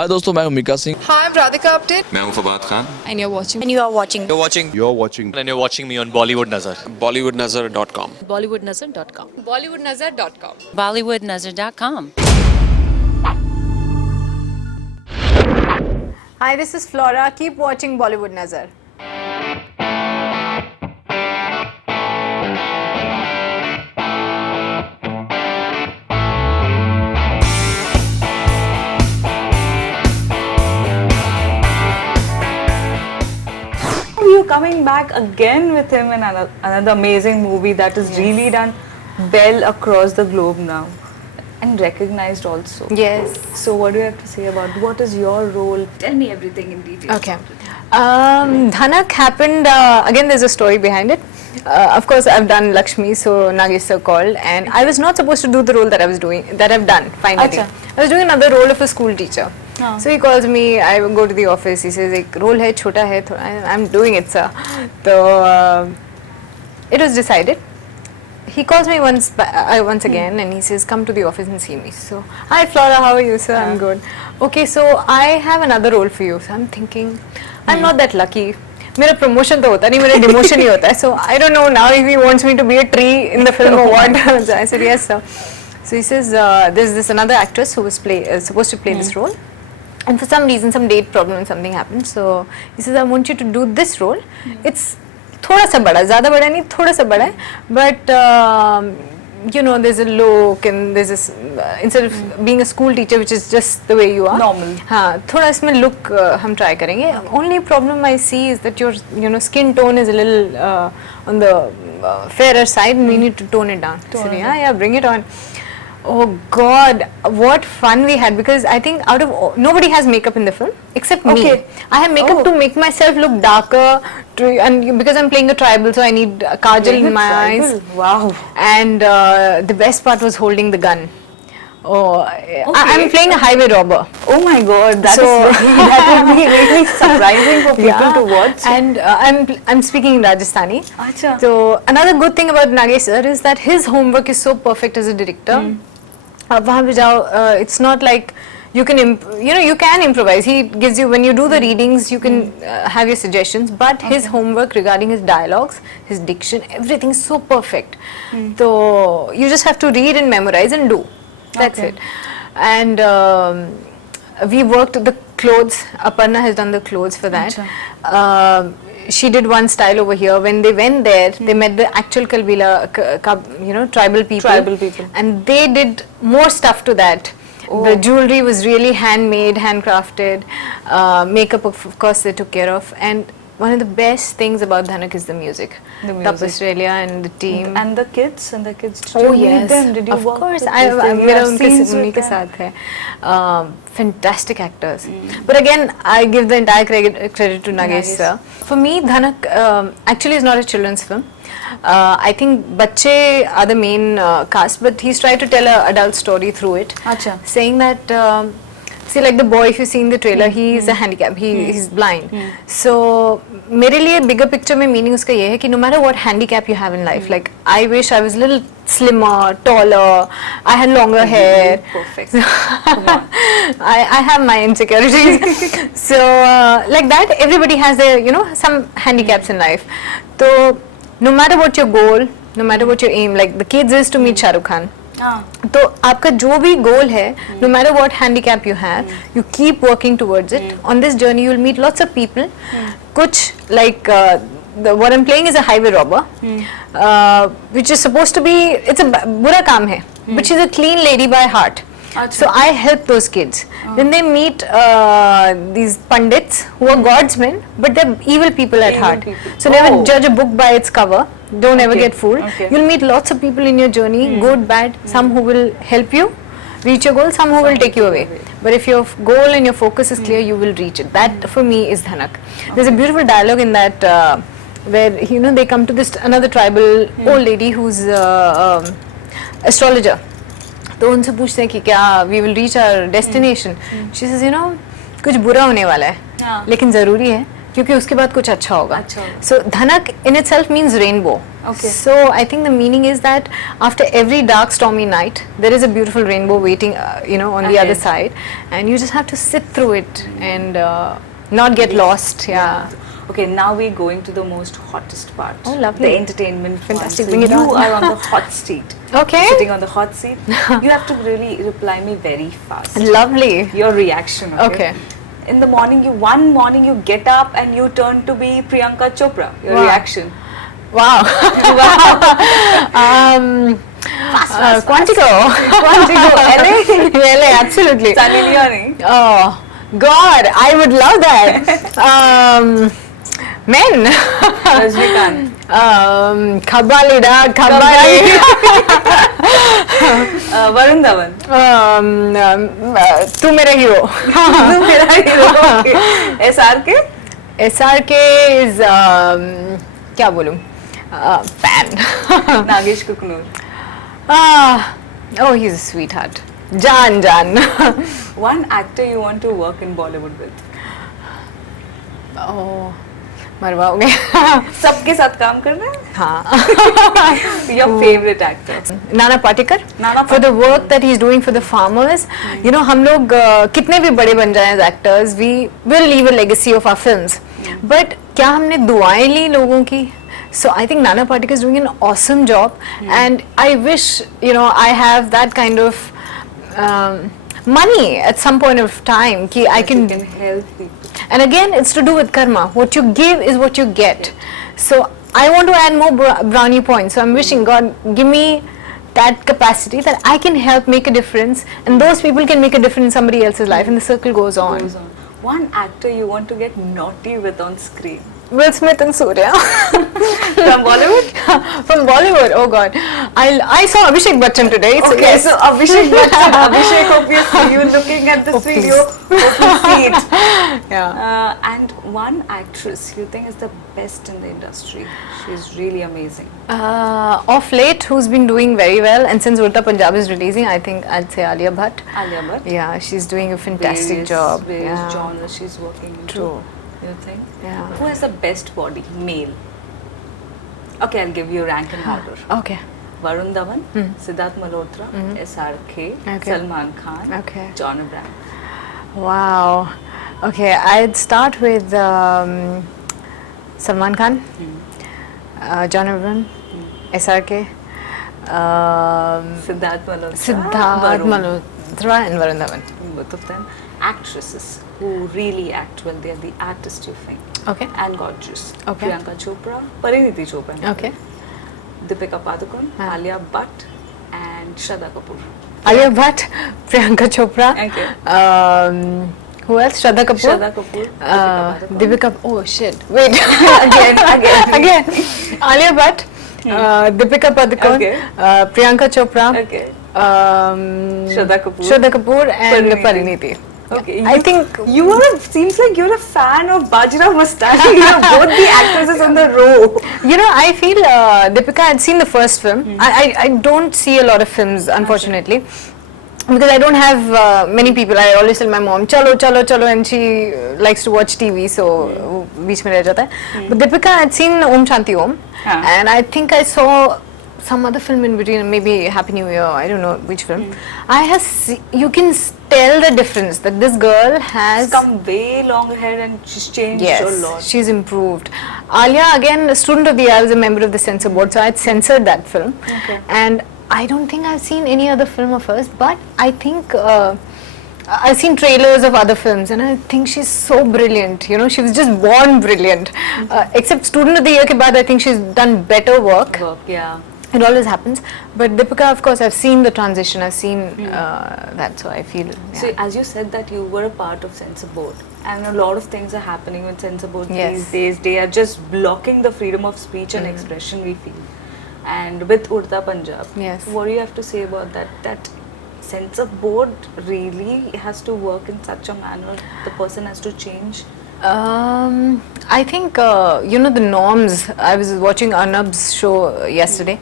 हाय दोस्तों, मैं हूं Mika Singh. Hi, I'm Radhika Apte. मैं हूं Fawad Khan. And you're watching. And you are watching. You're watching. And you're watching me on Bollywood Nazar. Bollywoodnazar.com. Bollywoodnazar.com. Bollywoodnazar.com. Bollywoodnazar.com. Hi, this is Flora. Keep watching Bollywood Nazar. You're coming back again with him in another amazing movie that is really done well across the globe now and recognized also. Yes. So what do you have to say about what is your role? Tell me everything in detail. Okay. Dhanak happened, again there's a story behind it. Of course I've done Lakshmi, so Nagesh sir called, and I was not supposed to do the role that I've done finally. Acha. I was doing another role of a school teacher. हाँ. So he calls me, I go to the office, he says एक role है छोटा है थोड़ा, I'm doing it sir. So it was decided. He calls me once again and he says come to the office and see me. So hi Flora, how are you sir? I'm good. Okay, so I have another role for you. So I'm thinking I'm not that lucky. मेरा promotion तो होता नहीं, मेरा demotion ही होता है. So I don't know now if he wants me to be a tree in the film or what. So I said yes sir. So he says there's this another actress who was supposed to play this role. And for some reason, some date problem and something happened. So he says, I want you to do this role. It's थोड़ा सा बड़ा, ज़्यादा बड़ा नहीं, थोड़ा सा बड़ा है. But you know, there's a look and there's this instead of being a school teacher, which is just the way you are. Normal. हाँ, थोड़ा इसमें look हम try करेंगे. Only problem I see is that your skin tone is a little on the fairer side, and we need to tone it down. So yeah, bring it on. Oh God, what fun we had, because I think nobody has makeup in the film except me. I have makeup to make myself look darker, and because I'm playing a tribal, so I need kajal in my eyes. Wow. And the best part was holding the gun. Oh, I'm playing a highway robber. Oh my God, that would be really surprising for people to watch. And I'm speaking in Rajasthani. Acha. So another good thing about Nagesh sir is that his homework is so perfect as a director. आप वहाँ पे जाओ, it's not like you can improvise. He gives you, when you do the readings, you can have your suggestions, but his homework regarding his dialogues, his diction, everything is so perfect. So you just have to read and memorize and do. That's it. And we worked the clothes. Aparna has done the clothes for that. She did one style over here. When they went there, they met the actual tribal people. And they did more stuff to that. The jewelry was really handmade, handcrafted. Makeup, of course, they took care of. And one of the best things about Dhanak is the music. Tap Australia and the team. And the kids. Did Oh you yes, meet them? Did you of work course. with I मेरा उनके साथ है. Fantastic actors. But again, I give the entire credit to Nagesh sir. For me, Dhanak actually is not a children's film. I think बच्चे are the main cast, but he's tried to tell an adult story through it. Acha. Saying that. See, like the boy, if you see in the trailer, he is a handicap. He's blind. So, मेरे लिए bigger picture में meaning उसका ये है कि no matter what handicap you have in life, like I wish I was a little slimmer, taller, I had longer hair. Perfect. I have my insecurities. So, like that, everybody has their, some handicaps in life. So, no matter what your goal, no matter what your aim, like the kids is to meet Shah Rukh Khan. तो आपका जो भी गोल है, no matter what handicap you have, you keep working towards it. On this journey, you'll meet lots of people. कुछ like what I'm playing is a highway robber, which is supposed to be, it's a बुरा काम है, but she's a clean lady by heart. So I help those kids. Then they meet these pandits who are God's men, but they're evil people at heart. So never judge a book by its cover. Don't ever get fooled. You'll meet lots of people in your journey, good, bad, some who will help you reach your goal, some who will take you away. But if your goal and your focus is clear, you will reach it. That for me is Dhanak. There's a beautiful dialogue in that where they come to this another tribal old lady who's astrologer. तो उनसे पूछते हैं कि क्या we will reach our destination. She says, कुछ बुरा होने वाला है, लेकिन ज़रूरी है क्योंकि उसके बाद कुछ अच्छा होगा. So Dhanak in itself means rainbow. Okay. So I think the meaning is that after every dark stormy night, there is a beautiful rainbow waiting, on the other Ahead. side, and you just have to sit through it and not get lost. Yeah. Okay, now we're going to the most hottest part. Oh, lovely. The entertainment Fantastic, one. bring it you on. are on the hot seat. Okay. Sitting on the hot seat. You have to really reply me very fast. Lovely. Your reaction. Okay. In the morning, one morning you get up and you turn to be Priyanka Chopra. Your Wow. reaction. Wow. Quantico. Quantico, LA. LA, absolutely. Sunny Leone. Oh, God, I would love that. Men. Rajnikant. Kabbalida, Kabbali. Varun Dhawan. तू मेरा hero. मेरा hero. Okay. SRK. SRK is क्या बोलूं? Fan. Nagesh Kuknur. Oh, he's a sweetheart. Jan. One actor you want to work in Bollywood with. Oh, मरवाओगे. सबके साथ काम करना है? हाँ. Your favorite actor. Nana Patekar. Nana For the work that he's doing for the farmers. You know, हम लोग कितने भी बड़े बन जाएं as actors, we will leave a legacy of our films. But क्या हमने दुआएं ली लोगों की? So I think Nana Patekar is doing an awesome job, and I wish I have that kind of money at some point of time. Ki I You can. can help people. And again, it's to do with karma. What you give is what you get. So I want to add more brownie points. So I'm wishing God give me that capacity that I can help make a difference, and those people can make a difference in somebody else's life, and the circle goes on. One actor you want to get naughty with on screen. Will Smith and Surya. From Bollywood? From Bollywood, oh God. I saw Abhishek Bachchan today. So Okay, yes. so Abhishek Bachchan. Abhishek, obviously, you're looking at this video. Hope you see it. Yeah. And one actress you think is the best in the industry. She's really amazing. Of late, who's been doing very well, and since Urta Punjab is releasing, I think I'd say Alia Bhatt. Alia Bhatt. Yeah, she's doing a fantastic Various job. Various genres she's working into. True. You think? Yeah. Who has the best body? Male. Okay, I'll give you rank and order. Okay. Varun Dhawan, Siddharth Malhotra, SRK, Okay. Salman Khan, Okay. John Abraham. Wow. Okay, I'd start with Salman Khan, John Abraham, SRK, Siddharth Malhotra. Siddharth Varun. Malhotra, and Varun Dhawan. Both of them. Actresses who really act well. They're the artists you think. Okay. And gorgeous. Okay. Priyanka Chopra, Pariniti Chopra. Okay. Deepika Padukone, Ah. Alia Bhatt, and Shraddha Kapoor. Alia Bhatt, Priyanka Chopra. Okay. Who else? Shraddha Kapoor. Shraddha Kapoor, Deepika. Oh shit! Wait. again. Again. Alia Bhatt, Deepika Padukone, Okay. Priyanka Chopra, Okay. Shraddha Shraddha Kapoor. and Pariniti. Pariniti. Okay. I think seems like you're a fan of Bajirao Mastani. You have both the actresses on the row. I feel Deepika had seen the first film. I don't see a lot of films, unfortunately, because I don't have many people. I always tell my mom, chalo, chalo, chalo, and she likes to watch TV, so beech mein reh jata hai. But Deepika had seen Om Shanti Om, and I think I saw some other film in between, maybe Happy New Year, I don't know which film. You can tell the difference that this girl has She's come way long ahead and she's changed a lot. she's improved. Alia, again, a student of the year, I was a member of the censor board, so I had censored that film. Okay. And I don't think I've seen any other film of hers, but I think I've seen trailers of other films, and I think she's so brilliant. She was just born brilliant. Except student of the year ke baad, I think she's done better work. Yeah. It always happens. But Deepika, of course, I've seen the transition. I've seen that, so I feel. Yeah. So as you said that you were a part of censor board, and a lot of things are happening with censor board Yes. these days. They are just blocking the freedom of speech and expression, we feel. And with Urta Punjab, Yes. what do you have to say about that? That censor board really has to work in such a manner. The person has to change. I think the norms. I was watching Arnab's show yesterday,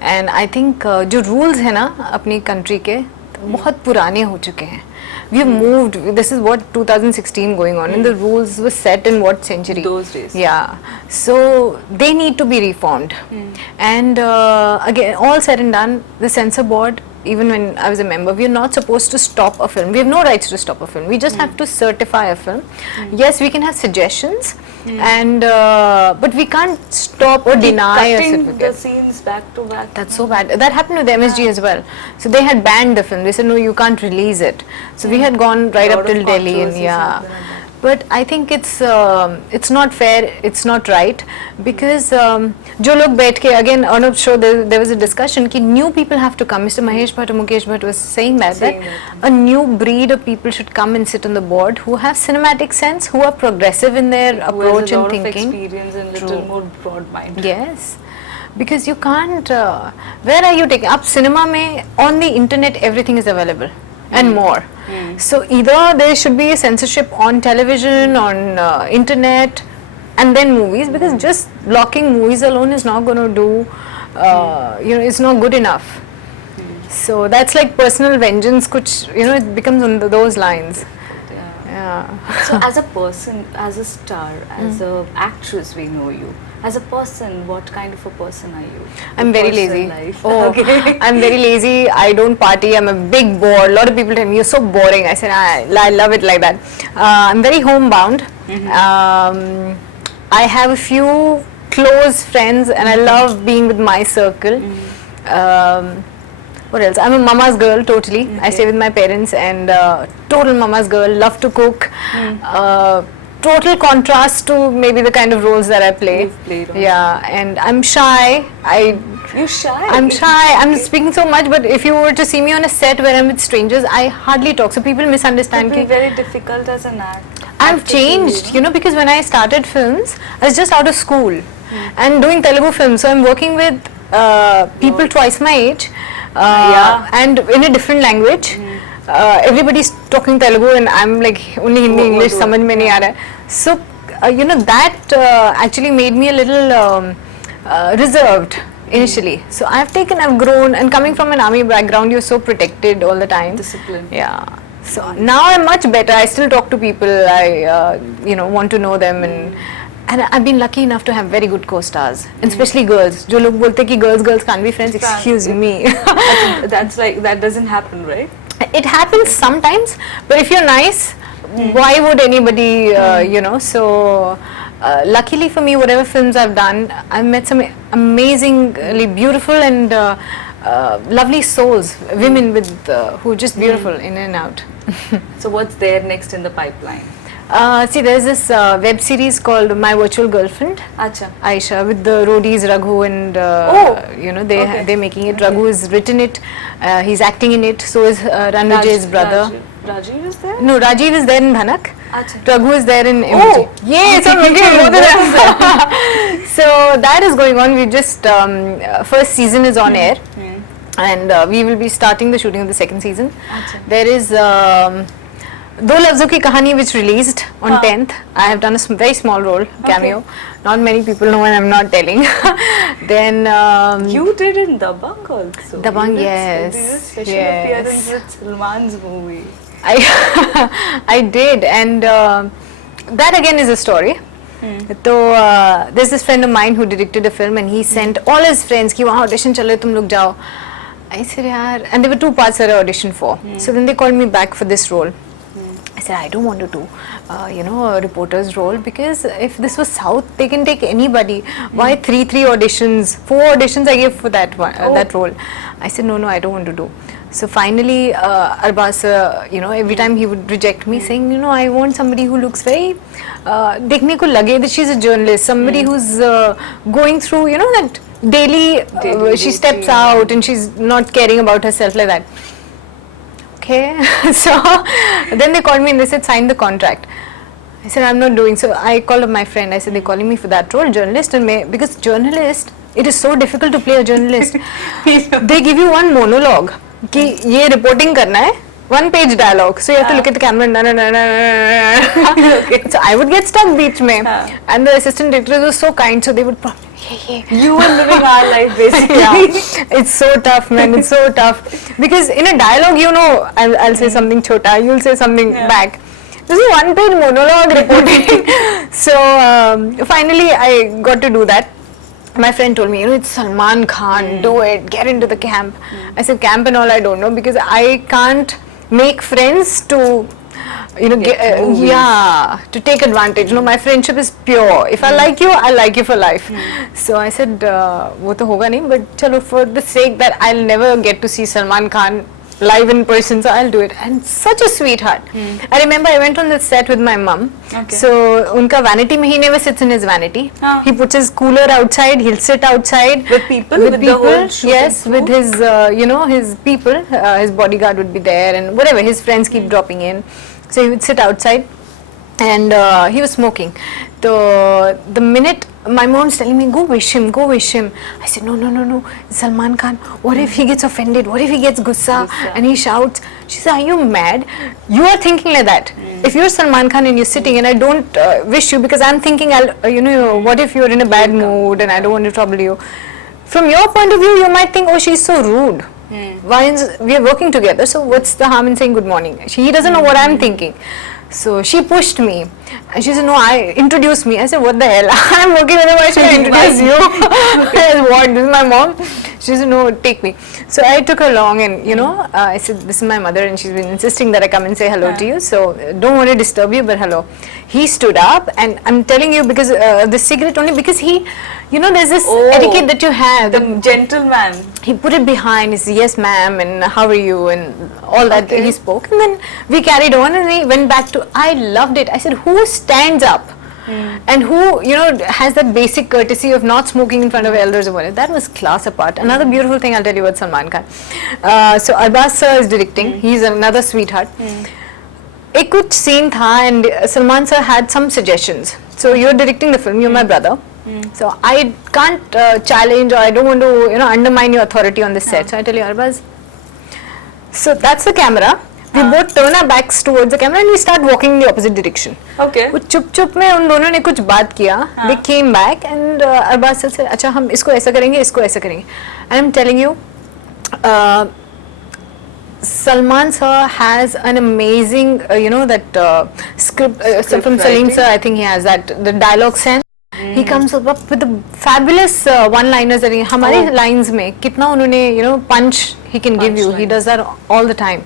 and I think जो rules है ना अपनी country के बहुत पुराने हो चुके हैं. We've moved. This is what 2016 going on, and the rules were set in what century? Those days. Yeah. So they need to be reformed. And again, all said and done, the censor board, even when I was a member, we are not supposed to stop a film. We have no rights to stop a film. We just have to certify a film. Yes, we can have suggestions, and but we can't stop or deny a Cutting the certificate. scenes back to back. That's so bad. That happened with MSG as well. So they had banned the film. They said no, you can't release it. So we had gone right Lot up of till Delhi, and controversies yeah. happened like that. But I think it's not fair. It's not right because जो लोग बैठ के again on a show there was a discussion कि new people have to come. Mr. Mahesh Bhatt or Mukesh Bhatt was saying that a new breed of people should come and sit on the board who have cinematic sense, who are progressive in their approach Who has a and lot thinking. of experience and little True. more broad mind. Yes, because you can't. Where are you taking up cinema? Mein on the internet everything is available and more. So either there should be censorship on television, on internet, and then movies, because just blocking movies alone is not going to do. It's not good enough. So that's like personal vengeance. Kuch, it becomes on those lines. Yeah. So as a person, as a star, as a actress, we know you. As a person, what kind of a person are you? I'm very Personal lazy. life. Oh, Okay. I'm very lazy. I don't party. I'm a big bore. A lot of people tell me you're so boring. I said I love it like that. I'm very homebound. I have a few close friends, and I love being with my circle. What else? I'm a mama's girl totally. I stay with my parents, and total mama's girl. Love to cook. Total contrast to maybe the kind of roles that I play. You've played on. Yeah, and I'm shy. You're shy. I'm shy. I'm speaking so much, but if you were to see me on a set where I'm with strangers, I hardly talk. So people It misunderstand. would be Ki very difficult as an actor. I've changed, because when I started films, I was just out of school and doing Telugu films. So I'm working with people twice my age and in a different language. Everybody's talking Telugu and I'm like only Hindi, English, samajh mein nahi aa raha hai. So, that actually made me a little reserved initially. So I've grown, and coming from an army background, you're so protected all the time. Discipline. Yeah. So now I'm much better. I still talk to people. I, want to know them, and I've been lucky enough to have very good co-stars, and especially girls. जो लोग बोलते कि girls can't be friends. Excuse me. That's like, that doesn't happen, right? It happens sometimes, but if you're nice, why would anybody, so luckily for me, whatever films I've done, I've met some amazingly beautiful and lovely souls, women with who are just beautiful in and out. So what's there next in the pipeline? See, there's this web series called My Virtual Girlfriend, Acha. Aisha, with the roadies Raghu and they're making it. Raghu has written it, he's acting in it. So is Ranvijay's brother. Rajiv is there? No, Rajiv is there in Dhanak. Acha. Raghu is there in MG. Yes, I'm okay. So that is going on. We just first season is on air, and we will be starting the shooting of the second season. Acha. There is दो लफ्ज़ों की कहानी which released on 10th. I have done a very small role, cameo. Not many people know, and I'm not telling. Then You did in Dabang also. Dabang, You did yes, a special yes. appearance with Salman's movie. I did, and that again is a story. So there's this friend of mine who directed a film, and he sent all his friends कि वहाँ audition चल रहे तुम लोग जाओ. I said यार, and there were 2 parts that I auditioned for. So then they called me back for this role. I said I don't want to do a reporter's role, because if this was South, they can take anybody. Why 3 auditions, 4 auditions I gave for that one, that role. I said no, I don't want to do. So finally Arbaz, every time he would reject me, saying I want somebody who looks very देखने को लगे that she's a journalist, somebody who's going through that daily she steps out and she's not caring about herself like that. Okay. So then they called me and they said sign the contract. I said I'm not doing. So I called up my friend. I said they're calling me for that role, journalist, and because journalist, it is so difficult to play a journalist. They give you one monologue कि ये reporting करना है, 1-page dialogue, so you have to look at the camera. Okay. So I would get stuck beach में, and the assistant directors were so kind, so they would probably You were living our life basically. Yeah, it's so tough, man. It's so tough because in a dialogue, you know, I'll say something chota, you'll say something back. This is one page monologue reporting. So finally, I got to do that. My friend told me, you know, it's Salman Khan. Do it. Get into the camp. I said, camp and all, I don't know because I can't make friends to, you know, to take advantage. No, my friendship is pure. If I like you for life. So I said, वो तो होगा नहीं, but चलो, for the sake that I'll never get to see Salman Khan live in person, so I'll do it. And such a sweetheart. I remember I went on the set with my mum. Okay. So unka vanity mein, he never sits in his vanity. He puts his cooler outside. He'll sit outside With people? With the whole shooting yes, crew? with his you know, his people. His bodyguard would be there and whatever. His friends keep dropping in. So he would sit outside and he was smoking. So the minute my mom's telling me, go wish him. I said, no, it's Salman Khan. What if he gets offended? What if he gets gussa and he shouts? She said, are you mad? You are thinking like that. If you're Salman Khan and you're sitting and I don't wish you because I'm thinking, what if you're in a bad mood and I don't want to trouble you. From your point of view, you might think, oh, she's so rude. We are working together, so what's the harm in saying good morning? He doesn't know what I'm thinking. So she pushed me and she said, no, introduce me. I said, what the hell? I'm working with her, why should I introduce you? I said, what? This is my mom? She said, no, take me. So I took her along and, you know, I said, this is my mother and she's been insisting that I come and say hello to you. So don't want to disturb you, but hello. He stood up and I'm telling you because the cigarette only because he, you know, there's this etiquette that you have. The gentleman. He put it behind, he said, yes ma'am, and how are you, and all that he spoke. And then we carried on and we went back to, I loved it. I said, who stands up and who, you know, has that basic courtesy of not smoking in front of elders or whatever. That was class apart. Another beautiful thing I'll tell you about Salman Khan. So Arbaz sir is directing, he's another sweetheart. एक कुछ scene था and Salman sir had some suggestions. So you're directing the film, you're my brother. So I can't challenge or I don't want to, you know, undermine your authority on the set. So I tell you, Arbaz, so that's the camera. We both turn our backs towards the camera and we start walking in the opposite direction. Okay. वो चुप में उन दोनों ने कुछ बात किया. They came back and Arbaz sir said, अच्छा हम इसको ऐसा करेंगे, इसको ऐसा करेंगे. And I'm telling you, Salman sir has an amazing, you know, that script from Salim sir. I think he has that the dialogue sense. He comes up with the fabulous one-liners that हमारे lines में कितना उन्होंने, you know, punch he can give you. He does that all the time.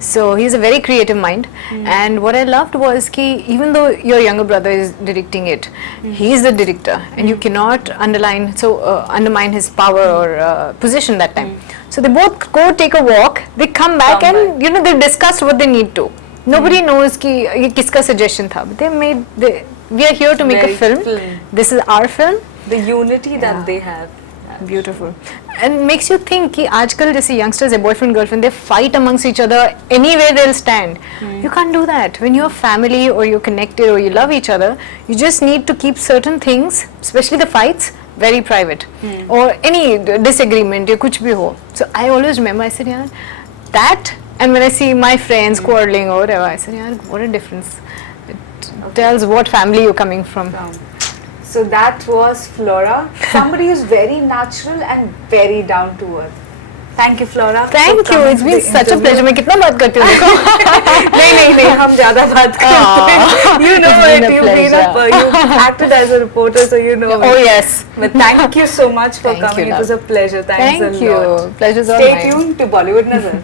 So he's a very creative mind. And what I loved was कि even though your younger brother is directing it, he is the director, and you cannot undermine his power or position that time. So they both go take a walk. They come back and you know they discussed what they need to. Nobody knows कि ये किसका suggestion था. But we are here to make a film. This is our film. The unity that they have. Beautiful. And makes you think कि आजकल जैसे youngsters है boyfriend girlfriend, they fight amongst each other anywhere they'll stand. You can't do that when you're family or you're connected or you love each other. You just need to keep certain things, especially the fights, very private or any disagreement या कुछ भी हो. So I always remember, I said यार that, and when I see my friends quarreling or whatever, I said यार what a difference. It tells what family you're coming from. So that was Flora, somebody who's very natural and very down to earth. Thank you, Flora. Thank you. It's been such a pleasure. मैं कितना बात करती हूँ देखो. नहीं हम ज़्यादा बात करते हैं. You know it. You acted as a reporter, so you know. Oh yes. But thank you so much for Thank coming. you, it was a pleasure. Thanks a lot. Thank you. Pleasure's all Stay mine. tuned to Bollywood Nazar.